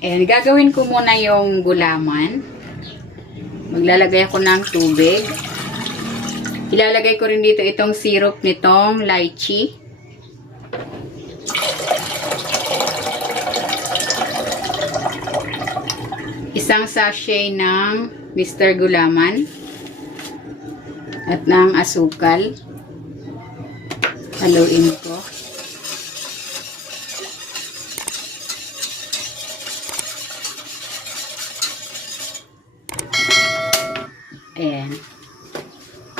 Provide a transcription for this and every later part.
Ayan, gagawin ko muna yung gulaman. Maglalagay ako ng tubig. Ilalagay ko rin dito itong syrup nitong lychee. Isang sachet ng Mr. Gulaman. At ng asukal. Haluin ko. Ayan.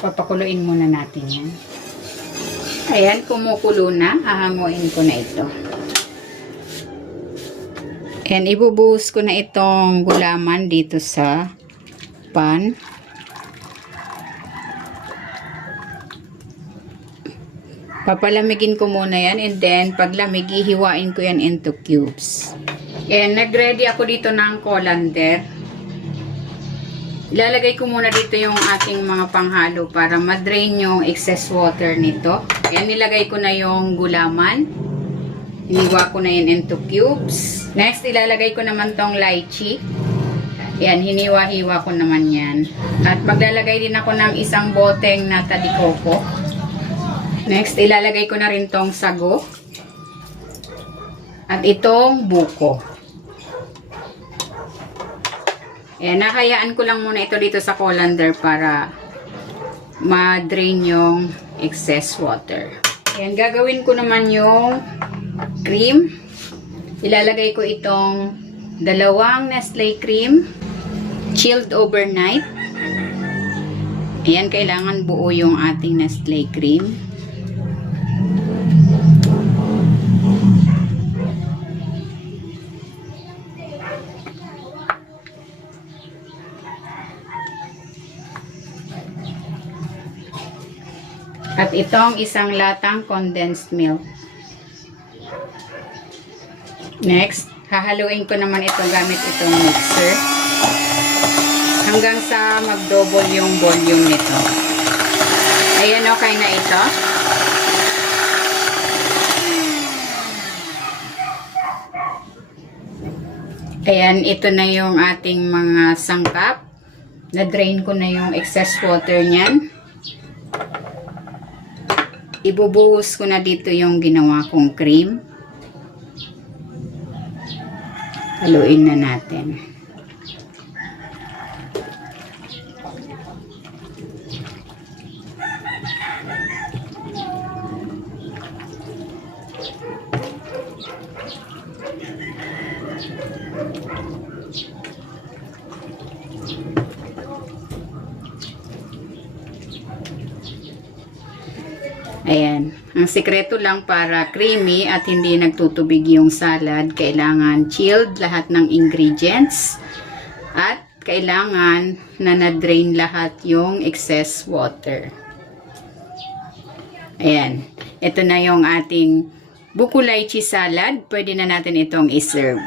Papakuluin muna natin yan. Ayan, kumukulo na. Hahanguin ko na ito. Ayan, ibubuhos ko na itong gulaman dito sa pan. Papalamigin ko muna yan and then pag lamig, hihiwain ko yan into cubes. Ayan, nag-ready ako dito ng colander. Ilalagay ko muna dito yung ating mga panghalo para ma-drain yung excess water nito. Ayan, nilagay ko na yung gulaman. Hiniwa ko na yan into cubes. Next, ilalagay ko naman tong lychee. Ayan, hiniwa-hiwa ko naman yan. At maglalagay din ako ng isang boteng na tadikoko. Next, ilalagay ko na rin tong sago. At itong buko. Ayan, nakayaan ko lang muna ito dito sa colander para ma-drain yung excess water. Ayan, gagawin ko naman yung cream. Ilalagay ko itong 2 Nestle cream, chilled overnight. Ayan, kailangan buo yung ating Nestle cream. At itong isang latang condensed milk. Next, hahaluin ko naman ito gamit itong mixer. Hanggang sa mag-double yung volume nito. Ayan, okay na ito. Ayan, ito na yung ating mga sangkap. Na-drain ko na yung excess water niyan. Ibubuhos ko na dito yung ginawa kong cream. Haluin na natin. Ayan. Ang sikreto lang para creamy at hindi nagtutubig yung salad, kailangan chilled lahat ng ingredients at kailangan na na-drain lahat yung excess water. Ayan. Ito na yung ating buko lychee salad. Pwede na natin itong i-serve.